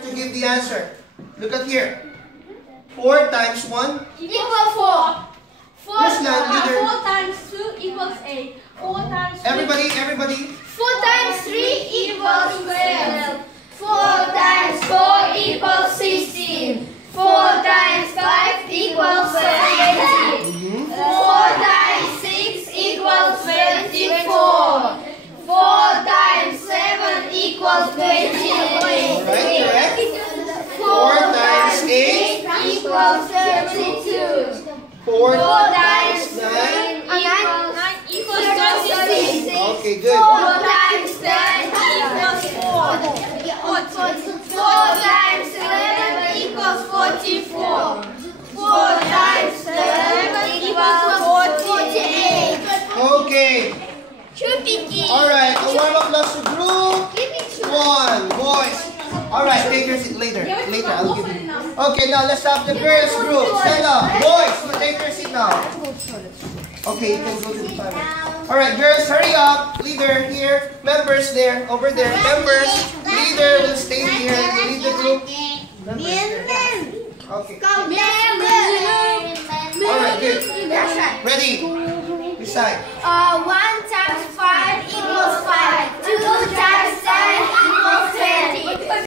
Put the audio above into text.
To give the answer. Look at here. 4 times 1 equals 4. 4 times 2 equals 8. 4 times 3. Everybody. 4 times 3 equals 12. 4 times 4 equals 16. 4 times 5 equals 17. 4 times 6 equals 24. 4 times 7 equals 28. Alright, correct. 4 times 8 equals 32. 4 times 9. 9 equals 26. Okay, good. 4 times 10 equals 4. 4 times 11 equals 44. 4 times 11 equals 48. Okay. Alright, a warm-up class to group 1. Boys. Alright, take your seat later. Later, I'll give you. Okay, now let's have the girls group. Stand up. Boys, take your seat now. Okay, you can go to the time. Alright, girls, hurry up. Leader here. Members there. Over there. Members. Leader will stay here. Lead the group. Okay. Alright, good. Ready? Recite. 1 times 5 equals 5. 2 times